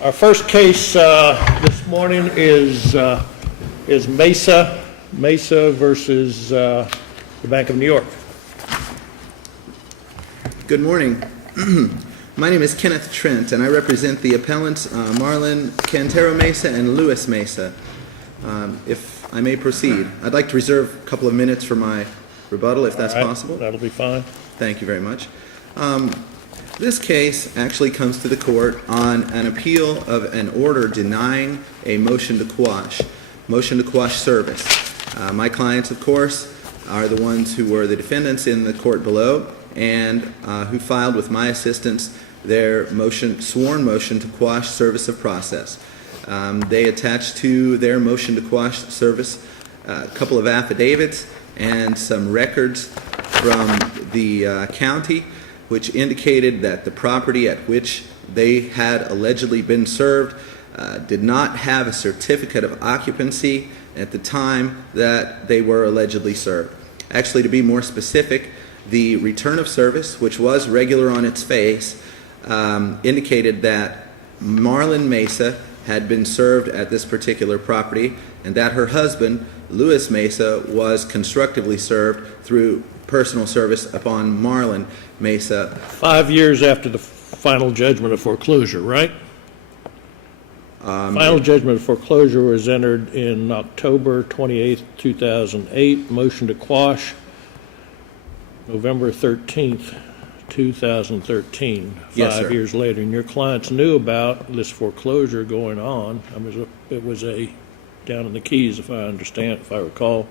Our first case this morning is Mesa versus the Bank of New York. Good morning. My name is Kenneth Trent, and I represent the appellants Marlon Cantero Mesa and Luis Mesa. If I may proceed, I'd like to reserve a couple of minutes for my rebuttal, if that's possible. That'll be fine. Thank you very much. This case actually comes to the court on an appeal of an order denying a motion to quash service. My clients, of course, are the ones who were the defendants in the court below and who filed with my assistance their sworn motion to quash service of process. They attached to their motion to quash service a couple of affidavits and some records from the county, which indicated that the property at which they had allegedly been served did not have a certificate of occupancy at the time that they were allegedly served. Actually, to be more specific, the return of service, which was regular on its face, indicated that Marlon Mesa had been served at this particular property and that her husband, Luis Mesa, was constructively served through personal service upon Marlon Mesa. 5 years after the final judgment of foreclosure, right? Final judgment of foreclosure was entered in October 28th, 2008. Motion to quash, November 13th, 2013. Yes, sir. 5 years later, and your clients knew about this foreclosure going on. It was down in the Keys, if I recall.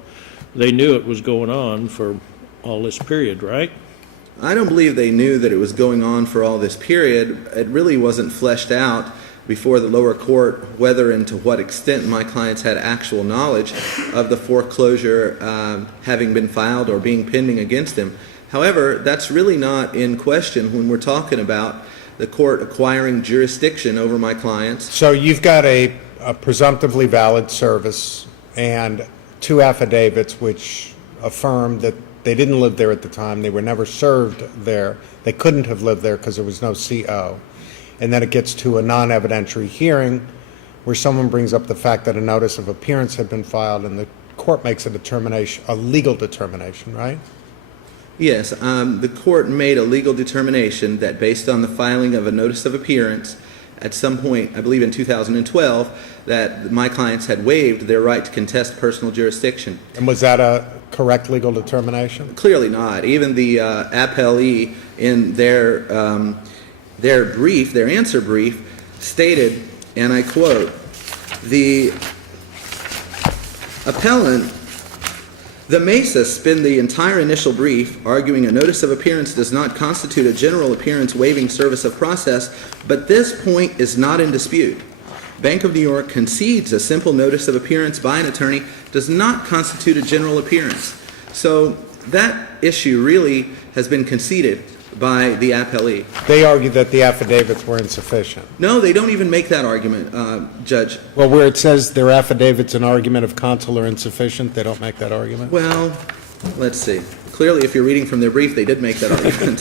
They knew it was going on for all this period, right? I don't believe they knew that it was going on for all this period. It really wasn't fleshed out before the lower court whether and to what extent my clients had actual knowledge of the foreclosure having been filed or being pending against them. However, that's really not in question when we're talking about the court acquiring jurisdiction over my clients. So you've got a presumptively valid service and two affidavits which affirm that they didn't live there at the time, they were never served there, they couldn't have lived there because there was no CO. And then it gets to a non-evidentiary hearing where someone brings up the fact that a notice of appearance had been filed and the court makes a determination, a legal determination, right? Yes, the court made a legal determination that based on the filing of a notice of appearance at some point, I believe in 2012, that my clients had waived their right to contest personal jurisdiction. And was that a correct legal determination? Clearly not. Even the appellee in their brief, their answer brief, stated, and I quote, the appellant, the Mesa, spent the entire initial brief arguing a notice of appearance does not constitute a general appearance waiving service of process, but this point is not in dispute. Bank of New York concedes a simple notice of appearance by an attorney does not constitute a general appearance. So that issue really has been conceded by the appellee. They argue that the affidavits were insufficient. No, they don't even make that argument, Judge. Well, where it says their affidavits an argument of counsel are insufficient, they don't make that argument? Well, let's see. Clearly, if you're reading from their brief, they did make that argument.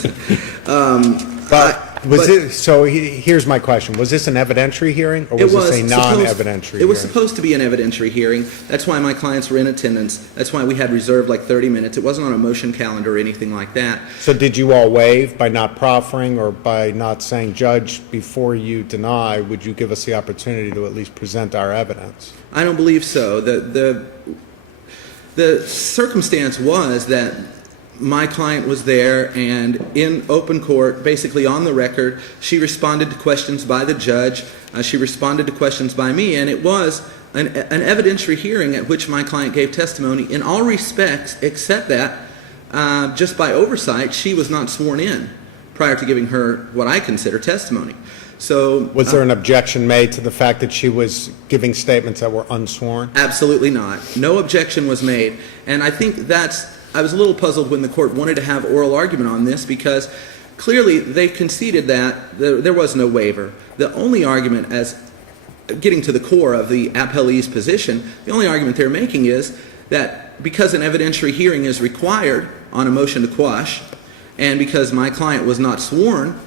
So here's my question. Was this an evidentiary hearing, or was this a non-evidentiary hearing? It was supposed to be an evidentiary hearing. That's why my clients were in attendance. That's why we had reserved like 30 minutes. It wasn't on a motion calendar or anything like that. So did you all waive by not proffering or by not saying, Judge, before you deny, would you give us the opportunity to at least present our evidence? I don't believe so. The circumstance was that my client was there, and in open court, basically on the record, she responded to questions by the judge, she responded to questions by me, and it was an evidentiary hearing at which my client gave testimony in all respects, except that, just by oversight, she was not sworn in prior to giving her what I consider testimony. So, was there an objection made to the fact that she was giving statements that were unsworn? Absolutely not. No objection was made, and I think I was a little puzzled when the court wanted to have oral argument on this because clearly they conceded that there was no waiver. The only argument, as getting to the core of the appellee's position, the only argument they're making is that because an evidentiary hearing is required on a motion to quash, and because my client was not sworn,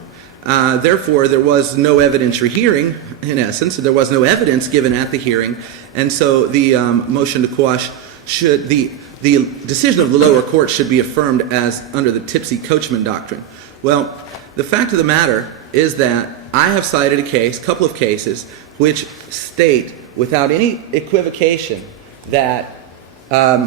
Therefore, there was no evidentiary hearing, in essence. There was no evidence given at the hearing. And so the motion to quash the decision of the lower court should be affirmed as under the Tipsy-Coachman doctrine. Well, the fact of the matter is that I have cited a couple of cases, which state without any equivocation that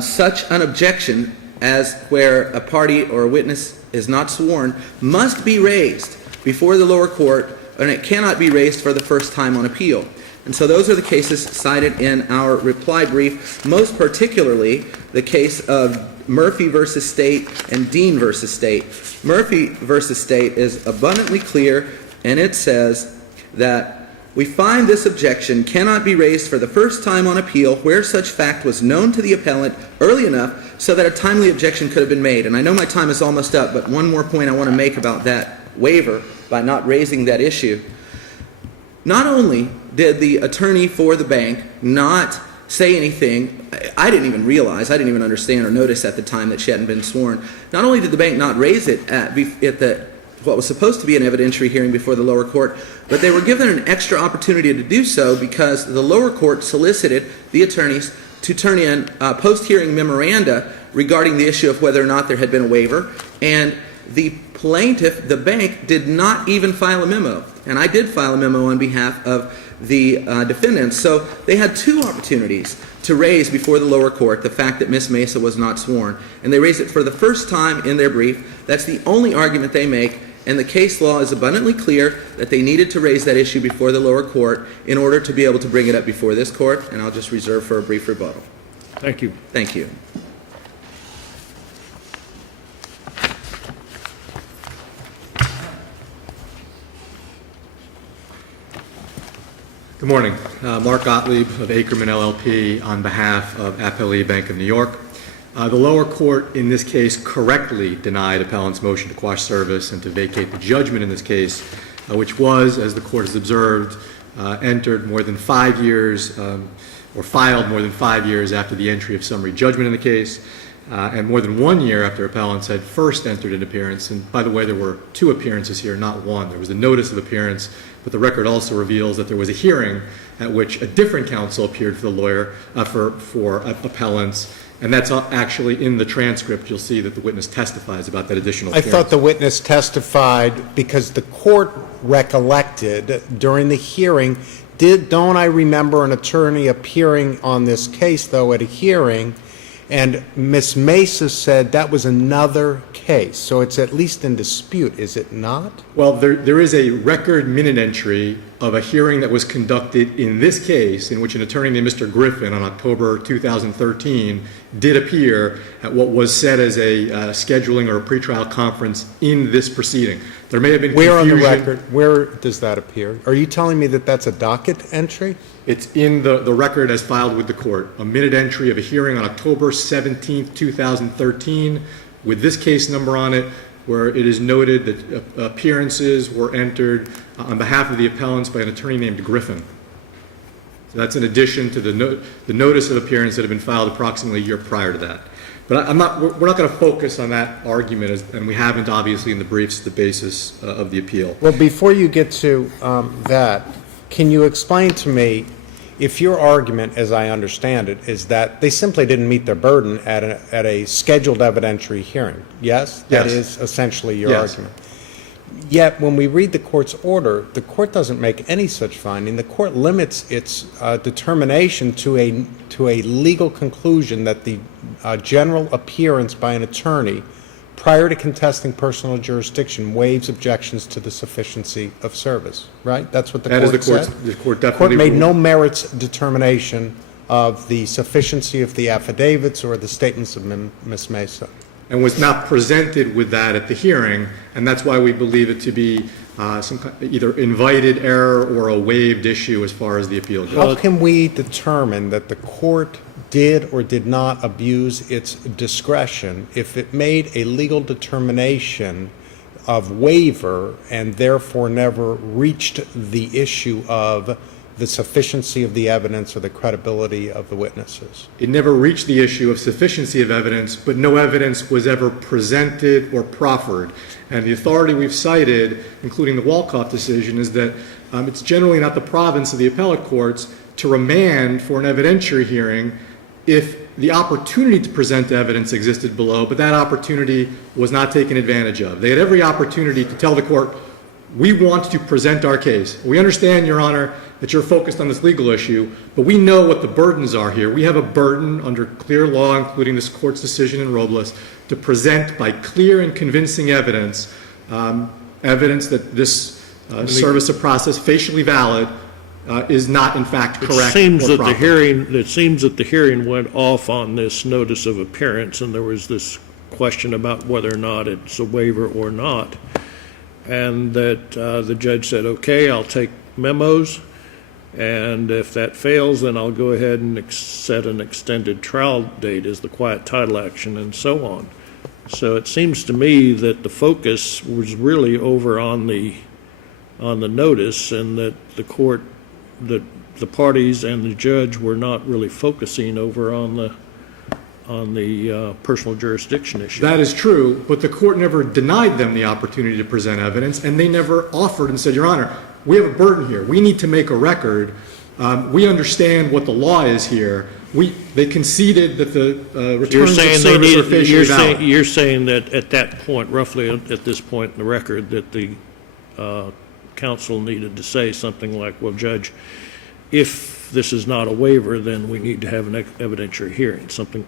such an objection as where a party or a witness is not sworn must be raised before the lower court, and it cannot be raised for the first time on appeal. And so those are the cases cited in our reply brief, most particularly the case of Murphy versus State and Dean versus State. Murphy versus State is abundantly clear, and it says that we find this objection cannot be raised for the first time on appeal where such fact was known to the appellant early enough so that a timely objection could have been made. And I know my time is almost up, but one more point I want to make about that waiver by not raising that issue. Not only did the attorney for the bank not say anything, I didn't even realize, I didn't even understand or notice at the time that she hadn't been sworn. Not only did the bank not raise it at what was supposed to be an evidentiary hearing before the lower court, but they were given an extra opportunity to do so because the lower court solicited the attorneys to turn in post-hearing memoranda regarding the issue of whether or not there had been a waiver, and the plaintiff, the bank, did not even file a memo. And I did file a memo on behalf of the defendants. So they had two opportunities to raise before the lower court the fact that Ms. Mesa was not sworn. And they raised it for the first time in their brief. That's the only argument they make. And the case law is abundantly clear that they needed to raise that issue before the lower court in order to be able to bring it up before this court. And I'll just reserve for a brief rebuttal. Thank you. Thank you. Good morning. Mark Gottlieb of Ackerman LLP on behalf of Appellee Bank of New York. The lower court in this case correctly denied appellant's motion to quash service and to vacate the judgment in this case, which was, as the court has observed, entered more than 5 years or filed more than 5 years after the entry of summary judgment in the case, and more than 1 year after appellants had first entered an appearance. And by the way, there were 2 appearances here, not 1. There was a notice of appearance, but the record also reveals that there was a hearing at which a different counsel appeared for the lawyer, for appellants, and that's actually in the transcript. You'll see that the witness testifies about that additional appearance. I thought the witness testified because the court recollected during the hearing. Don't I remember an attorney appearing on this case, though, at a hearing, and Ms. Mesa said that was another case, so it's at least in dispute, is it not? Well, there is a record minute entry of a hearing that was conducted in this case in which an attorney named Mr. Griffin on October 2013 did appear at what was said as a scheduling or a pretrial conference in this proceeding. There may have been confusion. Where on the record, where does that appear? Are you telling me that that's a docket entry? It's in the record as filed with the court. A minute entry of a hearing on October 17th, 2013, with this case number on it, where it is noted that appearances were entered on behalf of the appellants by an attorney named Griffin. So that's in addition to the notice of appearance that had been filed approximately a year prior to that. But we're not going to focus on that argument, and we haven't, obviously, in the briefs, the basis of the appeal. Well, before you get to that, can you explain to me if your argument, as I understand it, is that they simply didn't meet their burden at a scheduled evidentiary hearing? Yes? That is essentially your argument. Yet, when we read the court's order, the court doesn't make any such finding. The court limits its determination to a legal conclusion that the general appearance by an attorney prior to contesting personal jurisdiction waives objections to the sufficiency of service, right? That's what the court said? The court definitely The court made ruled. no merits determination of the sufficiency of the affidavits or the statements of Ms. Mesa. And was not presented with that at the hearing, and that's why we believe it to be either invited error or a waived issue as far as the appeal goes. How can we determine that the court did or did not abuse its discretion if it made a legal determination of waiver and therefore never reached the issue of the sufficiency of the evidence or the credibility of the witnesses. It never reached the issue of sufficiency of evidence, but no evidence was ever presented or proffered. And the authority we've cited, including the Walkoff decision, is that it's generally not the province of the appellate courts to remand for an evidentiary hearing if the opportunity to present evidence existed below, but that opportunity was not taken advantage of. They had every opportunity to tell the court, we want to present our case. We understand, Your Honor, that you're focused on this legal issue, but we know what the burdens are here. We have a burden under clear law, including this court's decision in Robles, to present by clear and convincing evidence, evidence that this service of process, facially valid, is not in fact correct. It seems or that proper. the hearing went off on this notice of appearance, and there was this question about whether or not it's a waiver or not, and that the judge said, okay, I'll take memos, and if that fails, then I'll go ahead and set an extended trial date as the quiet title action and so on. So it seems to me that the focus was really over on the notice, and that the court, that the parties and the judge were not really focusing over on the personal jurisdiction issue. That is true, but the court never denied them the opportunity to present evidence, and they never offered and said, Your Honor, we have a burden here. We need to make a record. We understand what the law is here. They conceded that the returns of service are facially valid. You're saying that at that point, roughly at this point in the record, that the counsel needed to say something like, well, Judge, if this is not a waiver, then we need to have an evidentiary hearing, something,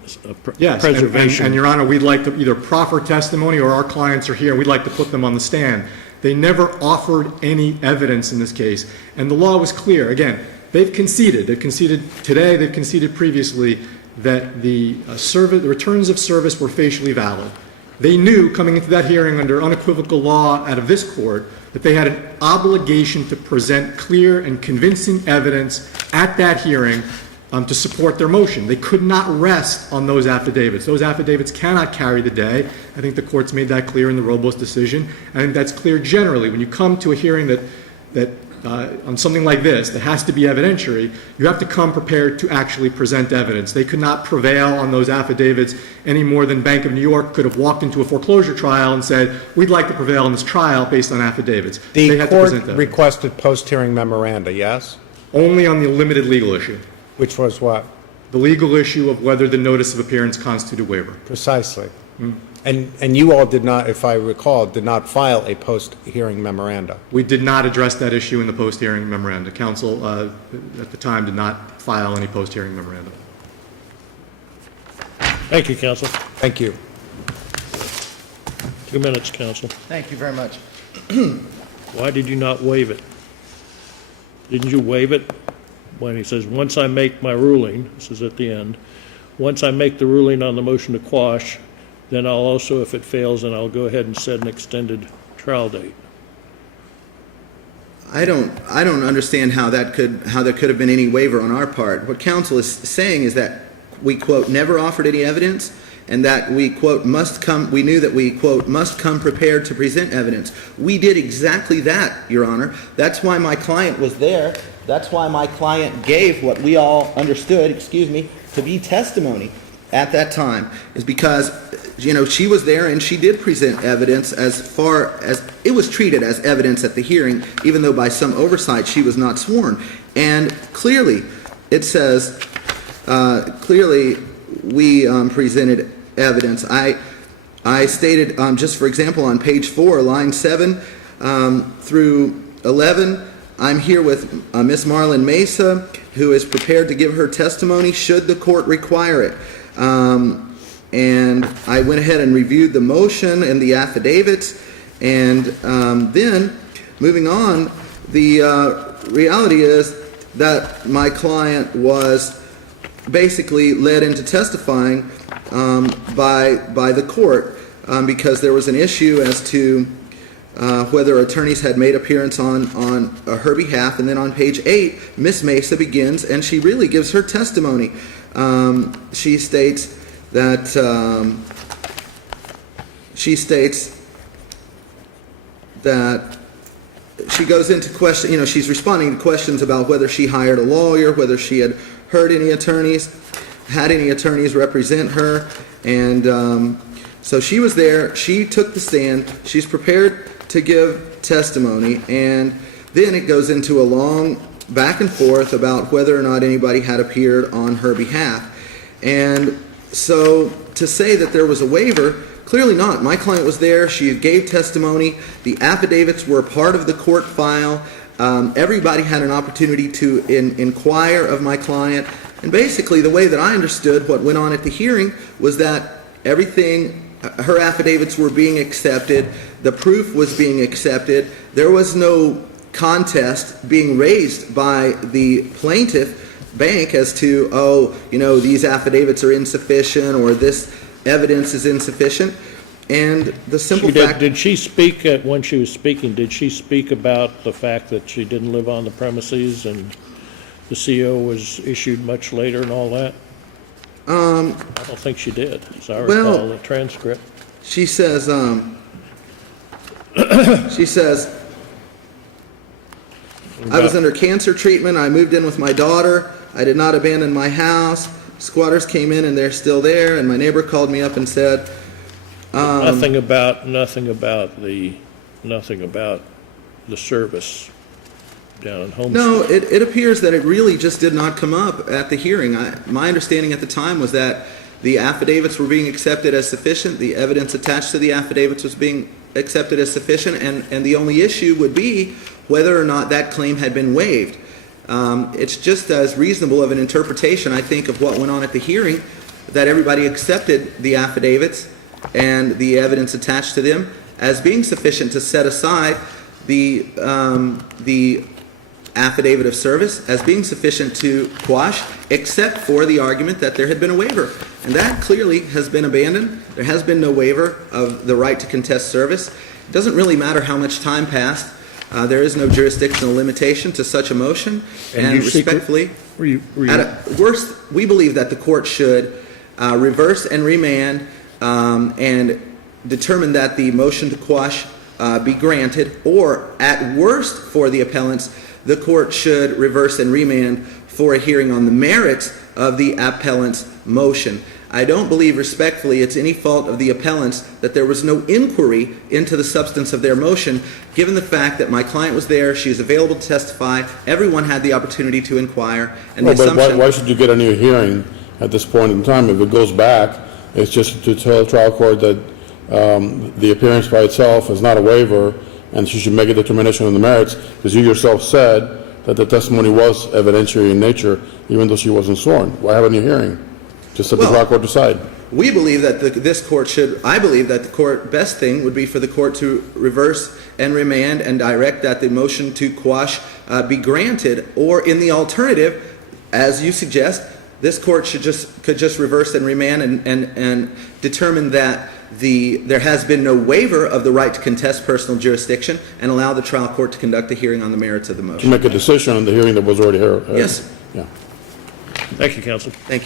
Yes, preservation. and Your Honor, we'd like to either proffer testimony, or our clients are here, we'd like to put them on the stand. They never offered any evidence in this case, and the law was clear. Again, they've conceded. They've conceded today, they've conceded previously that the returns of service were facially valid. They knew, coming into that hearing under unequivocal law out of this court, that they had an obligation to present clear and convincing evidence at that hearing to support their motion. They could not rest on those affidavits. Those affidavits cannot carry the day. I think the court's made that clear in the Robles decision. I think that's clear generally. When you come to a hearing that on something like this that has to be evidentiary, you have to come prepared to actually present evidence. They could not prevail on those affidavits any more than Bank of New York could have walked into a foreclosure trial and said, we'd like to prevail on this trial based on affidavits. They The had to court present evidence. requested post-hearing memoranda, yes? Only on the limited legal issue. Which was what? The legal issue of whether the notice of appearance constituted a waiver. Precisely. And you all did not, if I recall, did not file a post-hearing memoranda. We did not address that issue in the post-hearing memoranda. Counsel at the time did not file any post-hearing memoranda. Thank you, counsel. Thank you. 2 minutes, counsel. Thank you very much. Why did you not waive it? Didn't you waive it when he says, once I make my ruling, this is at the end, once I make the ruling on the motion to quash, then I'll also, if it fails, then I'll go ahead and set an extended trial date. I don't understand how there could have been any waiver on our part. What counsel is saying is that we, quote, never offered any evidence, and that we, quote, we knew that we, quote, must come prepared to present evidence. We did exactly that, Your Honor. That's why my client was there. That's why my client gave what we all understood, to be testimony at that time, is because, she was there and she did present evidence as far as it was treated as evidence at the hearing, even though by some oversight she was not sworn. And clearly, it says, clearly we presented evidence. I stated, just for example, on page 4, line 7 through 11, I'm here with Miss Marlon Mesa, who is prepared to give her testimony should the court require it. And I went ahead and reviewed the motion and the affidavits, and then, moving on, the reality is that my client was basically led into testifying by the court because there was an issue as to whether attorneys had made appearance on her behalf. And then on page 8, Miss Mesa begins, and she really gives her testimony. She states that she goes into question, she's responding to questions about whether she hired a lawyer, whether she had heard any attorneys, had any attorneys represent her, and so she was there, she took the stand, she's prepared to give testimony, and then it goes into a long back and forth about whether or not anybody had appeared on her behalf. And so to say that there was a waiver, clearly not. My client was there, she gave testimony, the affidavits were part of the court file, everybody had an opportunity to inquire of my client, and basically the way that I understood what went on at the hearing was that everything, her affidavits were being accepted, the proof was being accepted, there was no contest being raised by the plaintiff bank as to, these affidavits are insufficient or this evidence is insufficient. And the simple fact... Did she speak, when she was speaking, did she speak about the fact that she didn't live on the premises and the CO was issued much later and all that? I don't think she did, as I recall the transcript. She says, I was under cancer treatment, I moved in with my daughter, I did not abandon my house, squatters came in and they're still there, and my neighbor called me up and said... Nothing about the service down in Homestead. No, it appears that it really just did not come up at the hearing. My understanding at the time was that the affidavits were being accepted as sufficient, the evidence attached to the affidavits was being accepted as sufficient, and the only issue would be whether or not that claim had been waived. It's just as reasonable of an interpretation, I think, of what went on at the hearing, that everybody accepted the affidavits and the evidence attached to them as being sufficient to set aside the affidavit of service as being sufficient to quash, except for the argument that there had been a waiver. And that clearly has been abandoned. There has been no waiver of the right to contest service. It doesn't really matter how much time passed. There is no jurisdictional limitation to such a motion. And respectfully, at worst, we believe that the court should reverse and remand and determine that the motion to quash be granted, or at worst for the appellants, the court should reverse and remand for a hearing on the merits of the appellant's motion. I don't believe respectfully it's any fault of the appellants that there was no inquiry into the substance of their motion, given the fact that my client was there, she is available to testify, everyone had the opportunity to inquire, and why should you get a new hearing at this point in time? If it goes back, it's just to tell the trial court that the appearance by itself is not a waiver, and she should make a determination on the merits, because you yourself said that the testimony was evidentiary in nature, even though she wasn't sworn. Why have a new hearing? Just let the trial court decide. We believe that I believe that the best thing would be for the court to reverse and remand and direct that the motion to quash be granted, or in the alternative, as you suggest, this court could just reverse and remand and determine that there has been no waiver of the right to contest personal jurisdiction, and allow the trial court to conduct a hearing on the merits of the motion. To make a decision on the hearing that was already heard. Yes. Yeah. Thank you, counsel. Thank you.